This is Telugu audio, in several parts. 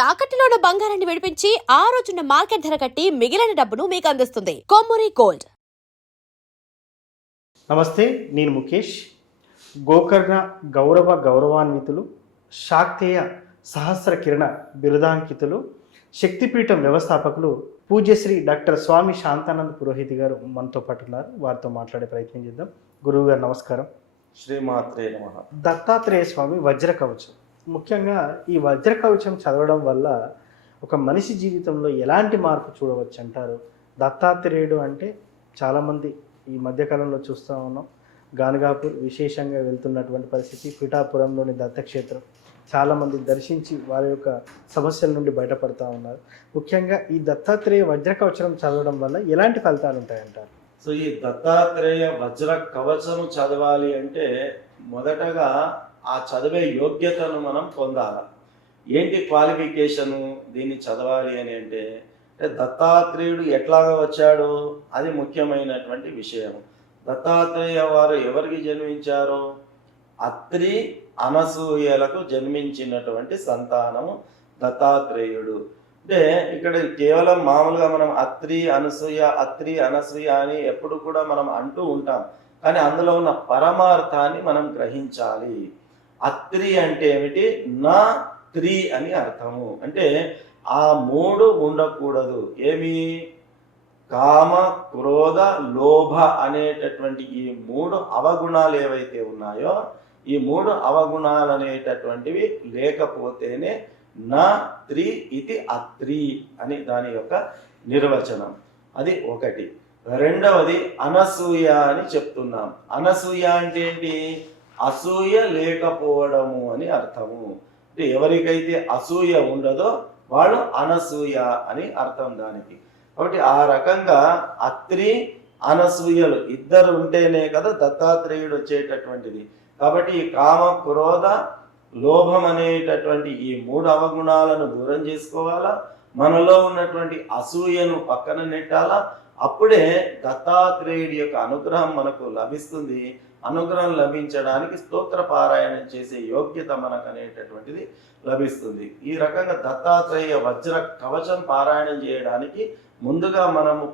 తాకట్టులో ఉన్న బంగారాన్ని విడిపించి ఆ రోజున్న మార్కెట్ ధర కట్టి మిగిలిన డబ్బును మీకు అందిస్తుంది కొమ్మూరి గోల్డ్. నమస్తే, నేను ముఖేష్. గోకర్ణ గౌరవాన్వితులు, శాక్తేయ సహస్ర కిరణ బిరుదాంకితులు, శక్తిపీఠం వ్యవస్థాపకులు పూజ్యశ్రీ డాక్టర్ స్వామి శాంతానంద పురోహితి గారు మనతో పాటు ఉన్నారు. వారితో మాట్లాడే ప్రయత్నం చేద్దాం. గురువు గారు నమస్కారం. శ్రీమాత్రే నమః. దత్తాత్రేయ స్వామి వజ్ర కవచం, ముఖ్యంగా ఈ వజ్ర కవచం చదవడం వల్ల ఒక మనిషి జీవితంలో ఎలాంటి మార్పు చూడవచ్చు అంటారు? దత్తాత్రేయుడు అంటే చాలామంది ఈ మధ్యకాలంలో చూస్తూ ఉన్నాం. గానగాపూర్ విశేషంగా వెళ్తున్నటువంటి పరిస్థితి, పిఠాపురంలోని దత్తక్షేత్రం చాలామంది దర్శించి వారి యొక్క సమస్యల నుండి బయటపడుతూ ఉన్నారు. ముఖ్యంగా ఈ దత్తాత్రేయ వజ్ర కవచం చదవడం వల్ల ఎలాంటి ఫలితాలు ఉంటాయంటారు? సో ఈ దత్తాత్రేయ వజ్ర కవచము చదవాలి అంటే మొదటగా ఆ చదివే యోగ్యతను మనం పొందాలి. ఏంటి క్వాలిఫికేషను దీన్ని చదవాలి అని అంటే దత్తాత్రేయుడు ఎట్లాగా వచ్చాడో అది ముఖ్యమైనటువంటి విషయం. దత్తాత్రేయ వారు ఎవరికి జన్మించారో అత్రి అనసూయలకు జన్మించినటువంటి సంతానము దత్తాత్రేయుడు. అంటే ఇక్కడ కేవలం మామూలుగా మనం అత్రి అనసూయ అని ఎప్పుడు కూడా మనం అంటూ ఉంటాం, కానీ అందులో ఉన్న పరమార్థాన్ని మనం గ్రహించాలి. అత్రి అంటే ఏమిటి? నా త్రి అని అర్థము. అంటే ఆ మూడు ఉండకూడదు. ఏమి? కామ, క్రోధ, లోభ అనేటటువంటి ఈ మూడు అవగుణాలు ఏవైతే ఉన్నాయో ఈ మూడు అవగుణాలు అనేటటువంటివి లేకపోతేనే నా త్రి ఇది అత్రి అని దాని యొక్క నిర్వచనం. అది ఒకటి. రెండవది అనసూయ అని చెప్తున్నాం. అనసూయ అంటే ఏంటి? అసూయ లేకపోవడము అని అర్థము. అంటే ఎవరికైతే అసూయ ఉండదో వాళ్ళు అనసూయ అని అర్థం దానికి. కాబట్టి ఆ రకంగా అత్రి అనసూయలు ఇద్దరు ఉంటేనే కదా దత్తాత్రేయుడు వచ్చేటటువంటిది. కాబట్టి ఈ కామ, క్రోధ, లోభం అనేటటువంటి ఈ మూడు అవగుణాలను దూరం చేసుకోవాలా, మనలో ఉన్నటువంటి అసూయను పక్కన నెట్టాలా. అప్పుడే దత్తాత్రేయుడి యొక్క అనుగ్రహం మనకు లభిస్తుంది. అనుగ్రహం లభించడానికి స్తోత్ర పారాయణం చేసే యోగ్యత మనకు అనేటటువంటిది లభిస్తుంది. ఈ రకంగా దత్తాత్రేయ వజ్ర కవచం పారాయణం చేయడానికి ముందుగా మనము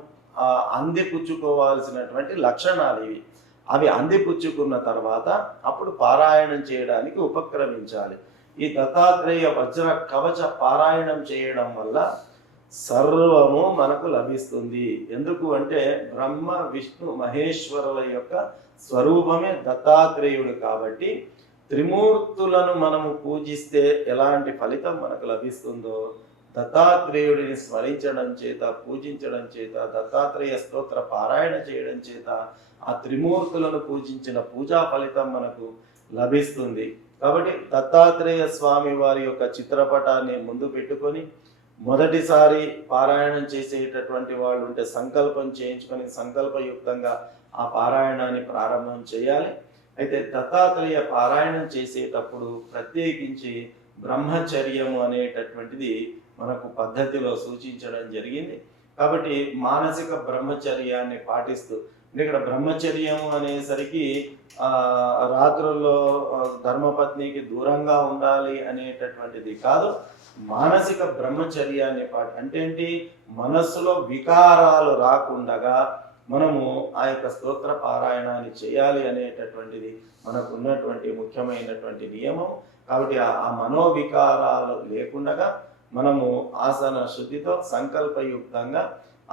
అందిపుచ్చుకోవాల్సినటువంటి లక్షణాలు ఇవి. అవి అందిపుచ్చుకున్న తర్వాత అప్పుడు పారాయణం చేయడానికి ఉపక్రమించాలి. ఈ దత్తాత్రేయ వజ్ర కవచ పారాయణం చేయడం వల్ల సర్వము మనకు లభిస్తుంది. ఎందుకు అంటే బ్రహ్మ, విష్ణు, మహేశ్వరుల యొక్క స్వరూపమే దత్తాత్రేయుడు. కాబట్టి త్రిమూర్తులను మనము పూజిస్తే ఎలాంటి ఫలితం మనకు లభిస్తుందో దత్తాత్రేయుడిని స్మరించడం చేత, పూజించడం చేత, దత్తాత్రేయ స్తోత్ర పారాయణ చేయడం చేత ఆ త్రిమూర్తులను పూజించిన పూజా ఫలితం మనకు లభిస్తుంది. కాబట్టి దత్తాత్రేయ స్వామి వారి యొక్క చిత్రపటాన్ని ముందు పెట్టుకొని మొదటిసారి పారాయణం చేసేటటువంటి వాళ్ళు ఉంటే సంకల్పం చేయించుకొని సంకల్పయుక్తంగా ఆ పారాయణాన్ని ప్రారంభం చేయాలి. అయితే దత్తాత్రేయ పారాయణం చేసేటప్పుడు ప్రత్యేకించి బ్రహ్మచర్యము అనేటటువంటిది మనకు పద్ధతిలో సూచించడం జరిగింది. కాబట్టి మానసిక బ్రహ్మచర్యాన్ని పాటిస్తూ, ఇక్కడ బ్రహ్మచర్యము అనేసరికి రాత్రుల్లో ధర్మపత్నికి దూరంగా ఉండాలి అనేటటువంటిది కాదు. మానసిక బ్రహ్మచర్యాన్ని అంటే ఏంటి? మనస్సులో వికారాలు రాకుండగా మనము ఆ యొక్క స్తోత్ర పారాయణాన్ని చేయాలి అనేటటువంటిది మనకు ఉన్నటువంటి ముఖ్యమైనటువంటి నియమం. కాబట్టి ఆ మనోవికారాలు లేకుండగా మనము ఆసన శుద్ధితో సంకల్పయుక్తంగా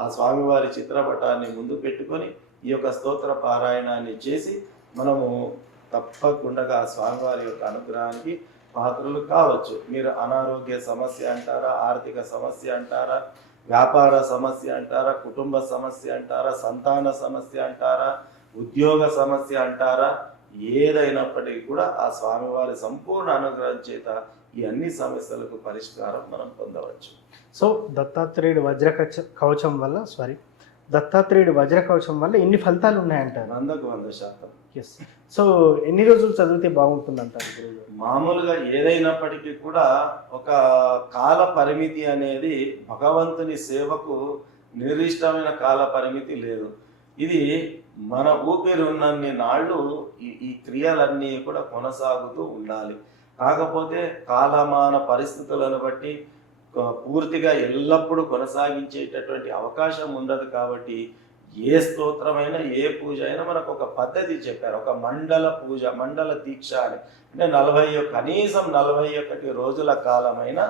ఆ స్వామివారి చిత్రపటాన్ని ముందు పెట్టుకొని ఈ యొక్క స్తోత్ర పారాయణాన్ని చేసి మనము తప్పకుండా ఆ స్వామివారి యొక్క అనుగ్రహానికి పాత్రలు కావచ్చు. మీరు అనారోగ్య సమస్య అంటారా, ఆర్థిక సమస్య అంటారా, వ్యాపార సమస్య అంటారా, కుటుంబ సమస్య అంటారా, సంతాన సమస్య అంటారా, ఉద్యోగ సమస్య అంటారా, ఏదైనప్పటికీ కూడా ఆ స్వామివారి సంపూర్ణ అనుగ్రహం చేత ఈ అన్ని సమస్యలకు పరిష్కారం మనం పొందవచ్చు. సో దత్తాత్రేయుడు వజ్ర కవచం వల్ల ఎన్ని ఫలితాలు ఉన్నాయంటారు? 100% ఎస్. సో ఎన్ని రోజులు చదివితే బాగుంటుంది అంటారు గురువు? మామూలుగా ఏదైనప్పటికీ కూడా ఒక కాల పరిమితి అనేది భగవంతుని సేవకు నిర్దిష్టమైన కాల పరిమితి లేదు. ఇది మన ఊపిరి ఉన్నన్ని నాళ్ళు ఈ క్రియలన్నీ కూడా కొనసాగుతూ ఉండాలి. కాకపోతే కాలమాన పరిస్థితులను బట్టి పూర్తిగా ఎల్లప్పుడూ కొనసాగించేటటువంటి అవకాశం ఉండదు కాబట్టి ఏ స్తోత్రమైనా ఏ పూజ అయినా మనకు ఒక పద్ధతి చెప్పారు. ఒక మండల పూజ, మండల దీక్ష అని, అంటే కనీసం 41 రోజుల కాలమైన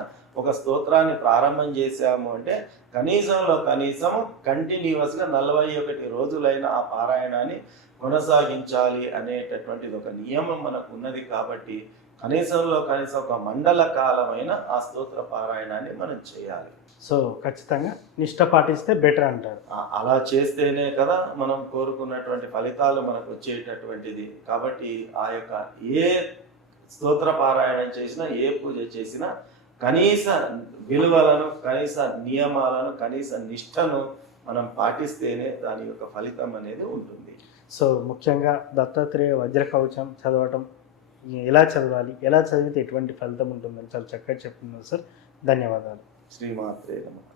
ఒక స్తోత్రాన్ని ప్రారంభం చేశాము అంటే కనీసం కంటిన్యూస్గా 41 రోజులైన ఆ పారాయణాన్ని కొనసాగించాలి అనేటటువంటిది ఒక నియమం మనకు ఉన్నది కాబట్టి కనీసం ఒక మండల కాలమైన ఆ స్తోత్ర పారాయణాన్ని మనం చేయాలి. సో ఖచ్చితంగా నిష్ట పాటిస్తే బెటర్ అంటారు. అలా చేస్తేనే కదా మనం కోరుకున్నటువంటి ఫలితాలు మనకు వచ్చేటటువంటిది. కాబట్టి ఆ యొక్క ఏ స్తోత్ర పారాయణం చేసినా, ఏ పూజ చేసినా కనీస విలువలను, కనీస నియమాలను, కనీస నిష్టను మనం పాటిస్తేనే దాని యొక్క ఫలితం అనేది ఉంటుంది. సో ముఖ్యంగా దత్తాత్రేయ వజ్ర కవచం చదవటం ఎలా చదవాలి, ఎలా చదివితే ఎటువంటి ఫలితం ఉంటుందని చాలా చక్కగా చెప్తున్నారు సార్. ధన్యవాదాలు. శ్రీమాత్రే నమః.